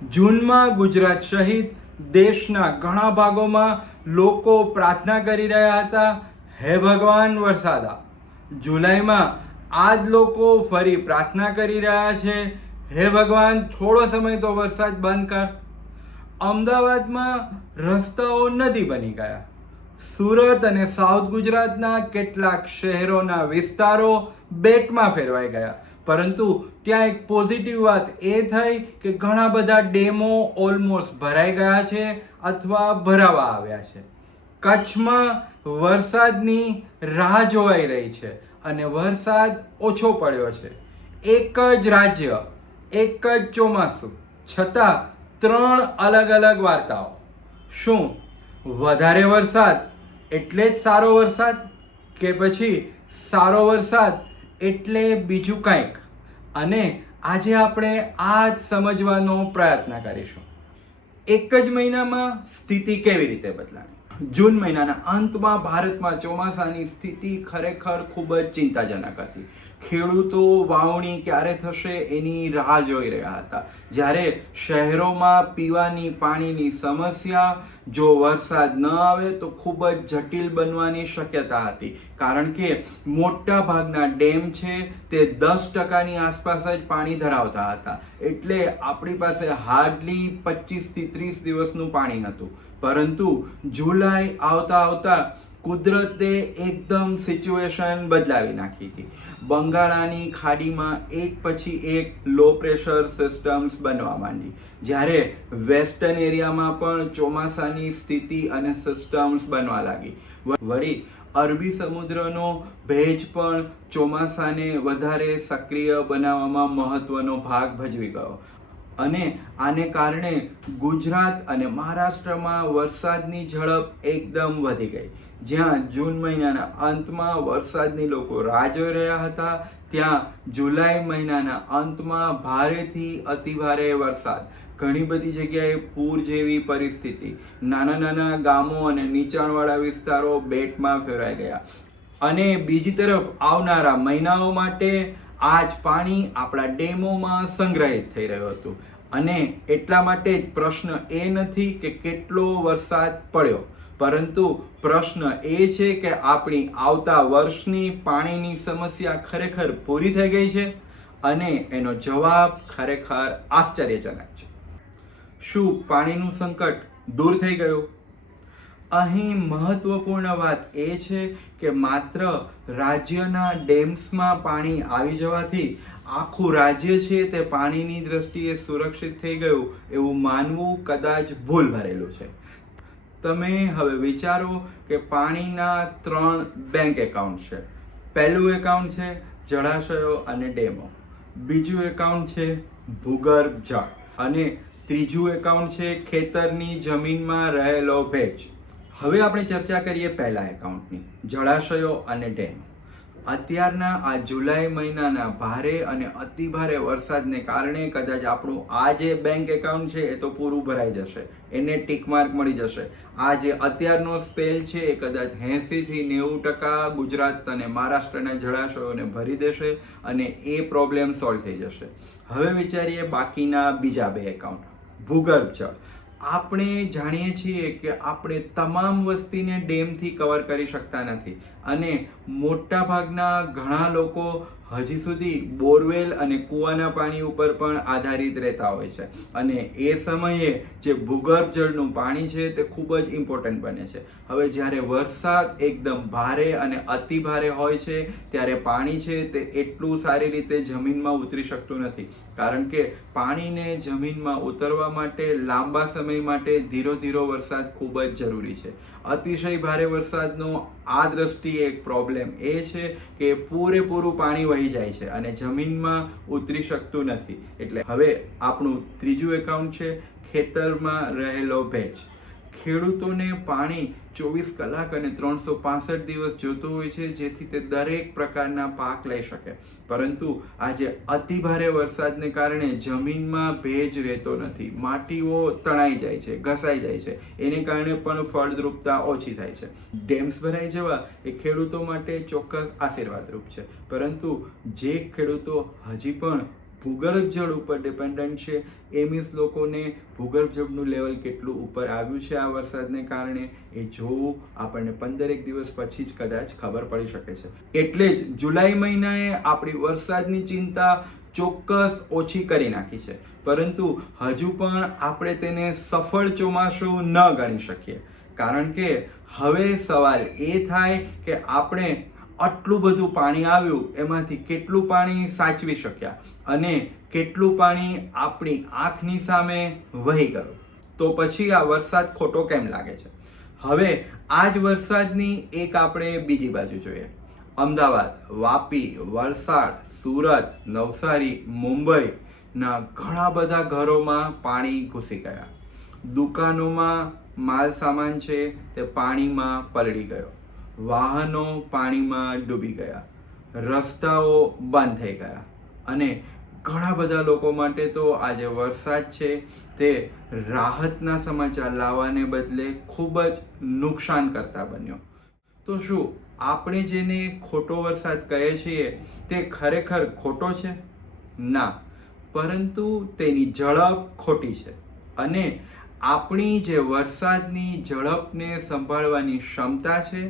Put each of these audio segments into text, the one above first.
જૂનમાં ગુજરાત સહિત દેશના ઘણા ભાગોમાં લોકો પ્રાર્થના કરી રહ્યા હતા, હે ભગવાન વરસાદ આપ. જુલાઈમાં આ જ લોકો ફરી પ્રાર્થના કરી રહ્યા છે, હે ભગવાન થોડો સમય તો વરસાદ બંધ કર. અમદાવાદમાં રસ્તાઓ નદી બની ગયા. સુરત અને સાઉથ ગુજરાતના કેટલાક શહેરોના વિસ્તારો બેટમાં ફેરવાઈ ગયા. પરંતુ ત્યાં એક પોઝિટિવ વાત એ થઈ કે ઘણા બધા ડેમો ઓલમોસ્ટ ભરાઈ ગયા છે અથવા ભરાવા આવ્યા છે. કચ્છમાં વરસાદની રાહ જોવાઈ રહી છે અને વરસાદ ઓછો પડ્યો છે. એક જ રાજ્ય, એક જ ચોમાસું, છતાં ત્રણ અલગ અલગ વાર્તાઓ. શું વધારે વરસાદ એટલે જ સારો વરસાદ, કે પછી સારો વરસાદ એટલે બીજું કંઈક? અને આજે આપણે આ જ સમજવાનો પ્રયત્ન કરીશું. એક જ મહિનામાં સ્થિતિ કેવી રીતે બદલાણી? જૂન મહિનાના અંતમાં ભારતમાં ચોમાસાની સ્થિતિ ખરેખર ખૂબ જ ચિંતાજનક હતી. ખેડૂતો વાવણી ક્યારે થશે એની રાહ જોઈ રહ્યા હતા. જ્યારે શહેરોમાં પીવાની પાણીની સમસ્યા, જો વરસાદ ન આવે તો ખૂબ જ જટિલ બનવાની શક્યતા હતી. કારણ કે મોટા ભાગના ડેમ છે તે 10%ની આસપાસ જ પાણી ધરાવતા હતા. એટલે આપણી પાસે હાર્ડલી 25 થી 30 દિવસનું પાણી નહોતું. પરંતુ જુલાઈ આવતા આવતા કુદરતે એકદમ સિચ્યુએશન બદલાવી નાખી હતી. બંગાળાની ખાડીમાં એક પછી એક લો પ્રેશર સિસ્ટમ્સ બનવા માંડી. જ્યારે વેસ્ટર્ન એરિયામાં પણ ચોમાસાની સ્થિતિ અને સિસ્ટમ્સ બનવા લાગી. વળી અરબી સમુદ્રનો ભેજ પણ ચોમાસાને વધારે સક્રિય બનાવવામાં મહત્વનો ભાગ ભજવી ગયો. અને આને કારણે ગુજરાત અને મહારાષ્ટ્રમાં વરસાદની ઝડપ એકદમ વધી ગઈ. જ્યાં જૂન મહિનાના અંતમાં વરસાદની લોકો રાહ જોઈ રહ્યા હતા, ત્યાં જુલાઈ મહિનાના અંતમાં ભારેથી અતિભારે વરસાદ, ઘણી બધી જગ્યાએ પૂર જેવી પરિસ્થિતિ, નાના નાના ગામો અને નીચાણવાળા વિસ્તારો બેટમાં ફેરવાઈ ગયા. અને બીજી તરફ આવનારા મહિનાઓ માટે આ જ પાણી આપણા ડેમોમાં સંગ્રહિત થઈ રહ્યું હતું. અને એટલા માટે જ પ્રશ્ન એ નથી કે કેટલો વરસાદ પડ્યો, પરંતુ પ્રશ્ન એ છે કે આપણી આવતા વર્ષની પાણીની સમસ્યા ખરેખર પૂરી થઈ ગઈ છે. અને એનો જવાબ ખરેખર આશ્ચર્યજનક છે. શું પાણીનું સંકટ દૂર થઈ ગયું? અહીં મહત્વપૂર્ણ વાત એ છે કે માત્ર રાજ્યના ડેમ્સમાં પાણી આવી જવાથી આખું રાજ્ય છે તે પાણીની દ્રષ્ટિએ સુરક્ષિત થઈ ગયું એવું માનવું કદાચ ભૂલ ભરેલું છે. તમે હવે વિચારો કે પાણીના 3 બેંક એકાઉન્ટ છે. પહેલું એકાઉન્ટ છે જળાશયો અને ડેમો, બીજું એકાઉન્ટ છે ભૂગર્ભ જળ, અને ત્રીજું એકાઉન્ટ છે ખેતરની જમીનમાં રહેલો ભેજ. હવે આપણે ચર્ચા કરીએ પહેલા એકાઉન્ટની, જળાશયો અને ડેમ. અત્યારના આ જુલાઈ મહિનાના ભારે અને અતિભારે વરસાદને કારણે કદાચ આપણું આ જે બેંક એકાઉન્ટ છે એ તો પૂરું ભરાઈ જશે, એને ટીક માર્ક મળી જશે. આ જે અત્યારનો સ્પેલ છે એ કદાચ 80 થી 90% ગુજરાત અને મહારાષ્ટ્રના જળાશયોને ભરી દેશે અને એ પ્રોબ્લેમ સોલ્વ થઈ જશે. હવે વિચારીએ બાકીના બીજા 2 એકાઉન્ટ, ભૂગર્ભ જળ. આપણે જાણીએ છીએ કે આપણે તમામ વસ્તીને ડેમથી કવર કરી શકતા નથી, અને મોટા ભાગના ઘણા લોકો હજી સુધી બોરવેલ અને કૂવાના પાણી ઉપર પણ આધારિત રહેતા હોય છે. અને એ સમયે જે ભૂગર્ભ જળનું પાણી છે તે ખૂબ જ ઇમ્પોર્ટન્ટ બને છે. હવે જ્યારે વરસાદ એકદમ ભારે અને અતિ ભારે હોય છે ત્યારે પાણી છે તે એટલું સારી રીતે જમીનમાં ઉતરી શકતું નથી. કારણ કે પાણીને જમીનમાં ઉતરવા માટે લાંબા સમય માટે ધીરો ધીરો વરસાદ ખૂબ જ જરૂરી છે. અતિશય ભારે વરસાદનો આ દ્રષ્ટિએ એક પ્રોબ્લેમ એ છે કે પૂરેપૂરું પાણી વહી જાય છે અને જમીનમાં ઉતરી શકતું નથી. એટલે હવે આપણું ત્રીજું એકાઉન્ટ છે ખેતરમાં રહેલો ભેજ. ખેડૂતોને પાણી 24 કલાક અને 365 દિવસ જોતું હોય છે જેથી તે દરેક પ્રકારના પાક લઈ શકે. પરંતુ આજે અતિભારે વરસાદને કારણે જમીનમાં ભેજ રહેતો નથી, માટીઓ તણાઈ જાય છે, ઘસાઈ જાય છે. એને કારણે પણ ફળદ્રુપતા ઓછી થાય છે. ડેમ્સ ભરાઈ જવા એ ખેડૂતો માટે ચોક્કસ આશીર્વાદરૂપ છે. પરંતુ જે ખેડૂતો હજી પણ ભૂગર્ભ જળ ઉપર ડિપેન્ડન્ટ છે. એ મીન્સ લોકોને ભૂગર્ભ જળનું લેવલ કેટલું ઉપર આવ્યું છે આ વરસાદને કારણે એ જોવું આપણને 15 દિવસ પછી જ કદાચ ખબર પડી શકે છે. એટલે જ જુલાઈ મહિનાએ આપણી વરસાદની ચિંતા ચોક્કસ ઓછી કરી નાખી છે, પરંતુ હજુ પણ આપણે તેને સફળ ચોમાસું ન ગણી શકીએ. કારણ કે હવે સવાલ એ થાય કે આપણે આટલું બધું પાણી આવ્યું એમાંથી કેટલું પાણી સાચવી શક્યા અને કેટલું પાણી આપણી આંખની સામે વહી ગયું. તો પછી આ વરસાદ ખોટો કેમ લાગે છે? હવે આ જ વરસાદની એક આપણે બીજી બાજુ જોઈએ. અમદાવાદ, વાપી, વલસાડ, સુરત, નવસારી, મુંબઈના ઘણા બધા ઘરોમાં પાણી ઘૂસી ગયા. દુકાનોમાં માલ સામાન છે તે પાણીમાં પલળી ગયો. વાહનો પાણીમાં ડૂબી ગયા. રસ્તાઓ બંધ થઈ ગયા. અને ઘણા બધા લોકો માટે તો આ જે વરસાદ છે તે રાહતના સમાચાર લાવવાને બદલે ખૂબ જ નુકસાન કરતા બન્યો. તો શું આપણે જેને ખોટો વરસાદ કહીએ છીએ તે ખરેખર ખોટો છે? ના, પરંતુ તેની ઝડપ ખોટી છે. અને આપણી જે વરસાદની ઝડપને સંભાળવાની ક્ષમતા છે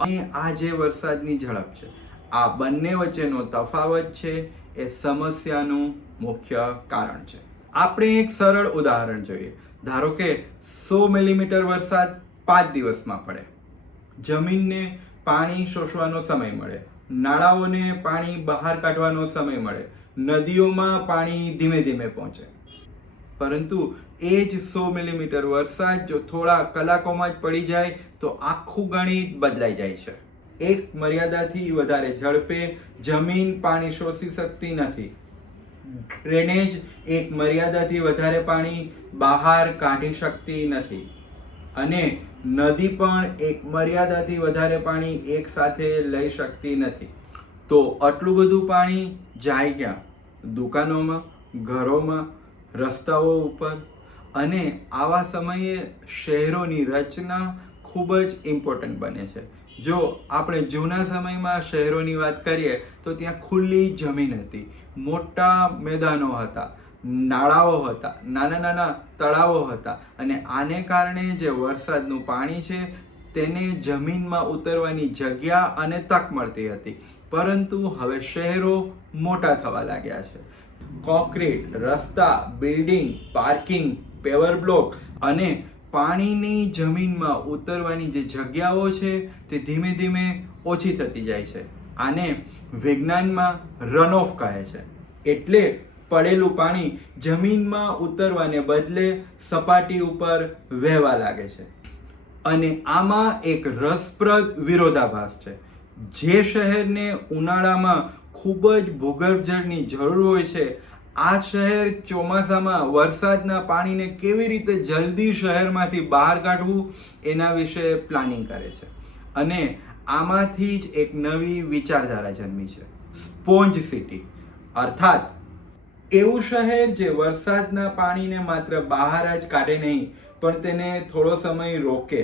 અને આ જે વરસાદની ઝડપ છે, આ બંને વચ્ચેનો તફાવત છે એ સમસ્યાનું મુખ્ય કારણ છે. આપણે એક સરળ ઉદાહરણ જોઈએ. ધારો કે 100 મિલીમીટર વરસાદ 5 દિવસમાં પડે. જમીનને પાણી શોષવાનો સમય મળે, નાળાઓને પાણી બહાર કાઢવાનો સમય મળે, નદીઓમાં પાણી ધીમે ધીમે પહોંચે. પરંતુ એ જ 100 મિલીમીટર વરસાદ જો થોડા કલાકોમાં જ પડી જાય તો આખું ગણિત બદલાઈ જાય છે. એક મર્યાદાથી વધારે ઝડપે જમીન પાણી શોષી શકતી નથી. ડ્રેનેજ એક મર્યાદાથી વધારે પાણી બહાર કાઢી શકતી નથી. અને નદી પણ એક મર્યાદાથી વધારે પાણી એક સાથે લઈ શકતી નથી. તો આટલું બધું પાણી જાય ક્યાં? દુકાનોમાં, ઘરોમાં, રસ્તાઓ ઉપર. અને આવા સમયે શહેરોની રચના ખૂબ જ ઇમ્પોર્ટન્ટ બને છે. જો આપણે જૂના સમયમાં શહેરોની વાત કરીએ તો ત્યાં ખુલ્લી જમીન હતી, મોટા મેદાનો હતા, નાળાઓ હતા, નાના નાના તળાવો હતા. અને આને કારણે જે વરસાદનું પાણી છે તેને જમીનમાં ઉતરવાની જગ્યા અને તક મળતી હતી. પરંતુ હવે શહેરો મોટા થવા લાગ્યા છે. કોન્ક્રીટ, રસ્તા, બિલ્ડિંગ, પાર્કિંગ, પેવર બ્લોક અને પાણીની જમીનમાં ઉતરવાની જે જગ્યાઓ છે તે ધીમે ધીમે ઓછી થતી જાય છે. આને વિજ્ઞાનમાં રન ઓફ કહે છે. એટલે પડેલું પાણી જમીનમાં ઉતરવાને બદલે સપાટી ઉપર વહેવા લાગે છે. અને આમાં એક રસપ્રદ વિરોધાભાસ છે. જે શહેરને ઉનાળામાં ખૂબ જ ભૂગર્ભ જળની જરૂર હોય છે, આ શહેર ચોમાસામાં વરસાદના પાણીને કેવી રીતે જલ્દી શહેરમાંથી બહાર કાઢવું એના વિશે પ્લાનિંગ કરે છે. અને આમાંથી જ એક નવી વિચારધારા જન્મી છે, સ્પોન્જ સિટી. અર્થાત એવું શહેર જે વરસાદના પાણીને માત્ર બહાર જ કાઢે નહીં, પણ તેને થોડો સમય રોકે,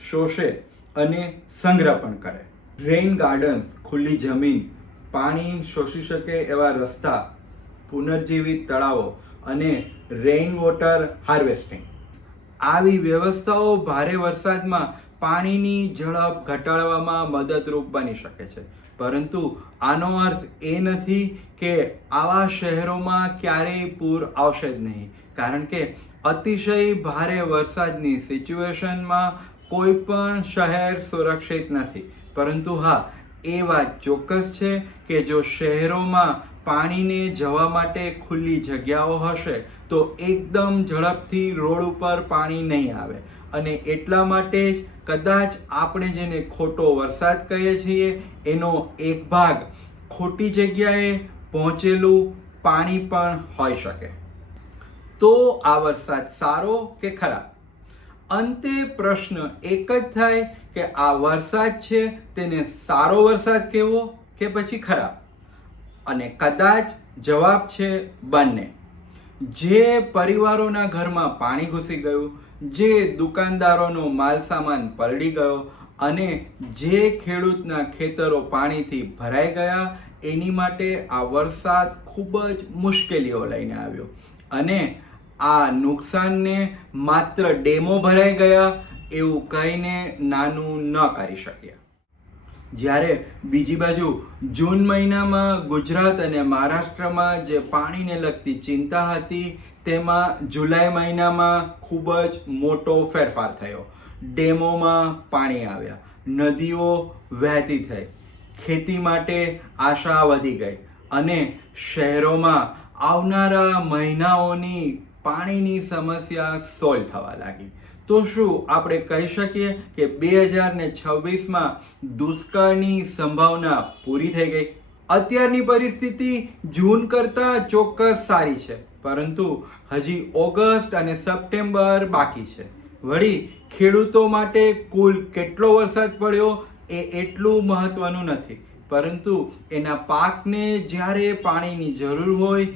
શોષે અને સંગ્રહ પણ કરે. રેઇન ગાર્ડન્સ, ખુલ્લી જમીન, પાણી શોષી શકે એવા રસ્તા, પુનર્જીવિત તળાવો અને રેઇન વોટર હાર્વેસ્ટિંગ. આવી વ્યવસ્થાઓ ભારે વરસાદમાં પાણીની ઝડપ ઘટાડવામાં મદદરૂપ બની શકે છે. પરંતુ આનો અર્થ એ નથી કે આવા શહેરોમાં ક્યારેય પૂર આવશે જ નહીં. કારણ કે અતિશય ભારે વરસાદની સિચ્યુએશનમાં કોઈ પણ શહેર સુરક્ષિત નથી. પરંતુ હા, એ વાત ચોક્કસ છે કે જો શહેરોમાં પાણીને જવા માટે ખુલ્લી જગ્યાઓ હશે તો એકદમ ઝડપથી રોડ ઉપર પાણી નહીં આવે. અને એટલા માટે જ કદાચ આપણે જેને ખોટો વરસાદ કહીએ છીએ એનો એક ભાગ ખોટી જગ્યાએ પહોંચેલું પાણી પણ હોઈ શકે. તો આ વરસાદ સારો કે ખરાબ? અંતે પ્રશ્ન એક જ થાય કે આ વરસાદ છે તેને સારો વરસાદ કહેવો કે પછી ખરાબ? અને કદાચ જવાબ છે બંને. જે પરિવારોના ઘરમાં પાણી ઘૂસી ગયું, જે દુકાનદારોનો માલ સામાન પલળી ગયો અને જે ખેડૂતના ખેતરો પાણીથી ભરાઈ ગયા, એની માટે આ વરસાદ ખૂબ જ મુશ્કેલીઓ લઈને આવ્યો અને આ નુકસાનને માત્ર ડેમો ભરાઈ ગયા એવું કહીને નાનું ન કરી શક્યા. જ્યારે બીજી બાજુ જૂન મહિનામાં ગુજરાત અને મહારાષ્ટ્રમાં જે પાણીને લગતી ચિંતા હતી તેમાં જુલાઈ મહિનામાં ખૂબ જ મોટો ફેરફાર થયો. ડેમોમાં પાણી આવ્યા, નદીઓ વહેતી થઈ, ખેતી માટે આશા વધી ગઈ અને શહેરોમાં આવનારા મહિનાઓની પાણીની સમસ્યા સોલ્વ થવા લાગી. તો શું આપણે કહી શકીએ કે 2026માં દુષ્કાળની સંભાવના પૂરી થઈ ગઈ? અત્યારની પરિસ્થિતિ જૂન કરતાં ચોક્કસ સારી છે, પરંતુ હજી ઓગસ્ટ અને સપ્ટેમ્બર બાકી છે. વળી ખેડૂતો માટે કુલ કેટલો વરસાદ પડ્યો એ એટલું મહત્વનું નથી, પરંતુ એના પાકને જ્યારે પાણીની જરૂર હોય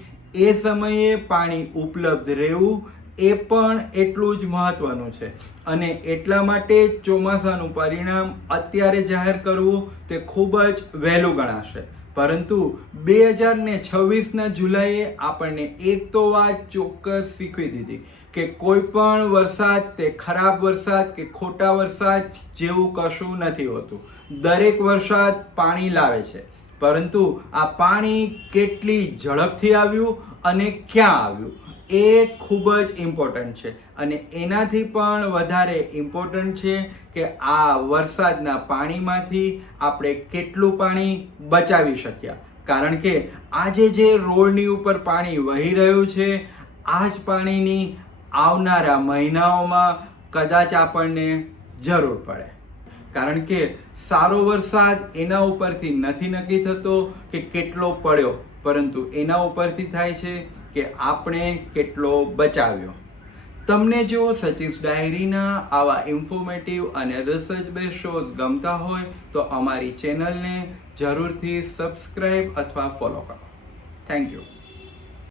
એ સમયે પાણી ઉપલબ્ધ રહેવું એ પણ એટલું જ મહત્વનું છે. અને એટલા માટે ચોમાસાનું પરિણામ અત્યારે જાહેર કરવું તે ખૂબ જ વહેલું ગણાશે. પરંતુ 2026ના જુલાઈએ આપણને એક તો વાત ચોક્કસ શીખવી દીધી કે કોઈ પણ વરસાદ તે ખરાબ વરસાદ કે ખોટા વરસાદ જેવું કશું નથી હોતું. દરેક વરસાદ પાણી લાવે છે, પરંતુ આ પાણી કેટલી ઝડપથી આવ્યું અને ક્યાં આવ્યું એ ખૂબ જ ઇમ્પોર્ટન્ટ છે. અને એનાથી પણ વધારે ઇમ્પોર્ટન્ટ છે કે આ વરસાદના પાણીમાંથી આપણે કેટલું પાણી બચાવી શક્યા. કારણ કે આજે જે રોડની ઉપર પાણી વહી રહ્યું છે, આ જ પાણીની આવનારા મહિનાઓમાં કદાચ આપણને જરૂર પડે. કારણ કે સારો વરસાદ એના ઉપરથી નથી નક્કી થતો કે કેટલો પડ્યો, પરંતુ એના ઉપરથી થાય છે કે આપણે કેટલો બચાવ્યો. તમને જો સચિન્સ ડાયરીના આવા ઇન્ફોર્મેટિવ અને રિસર્ચ બેઝ શોઝ ગમતા હોય તો અમારી ચેનલને જરૂરથી સબસ્ક્રાઇબ અથવા ફોલો કરો. Thank you.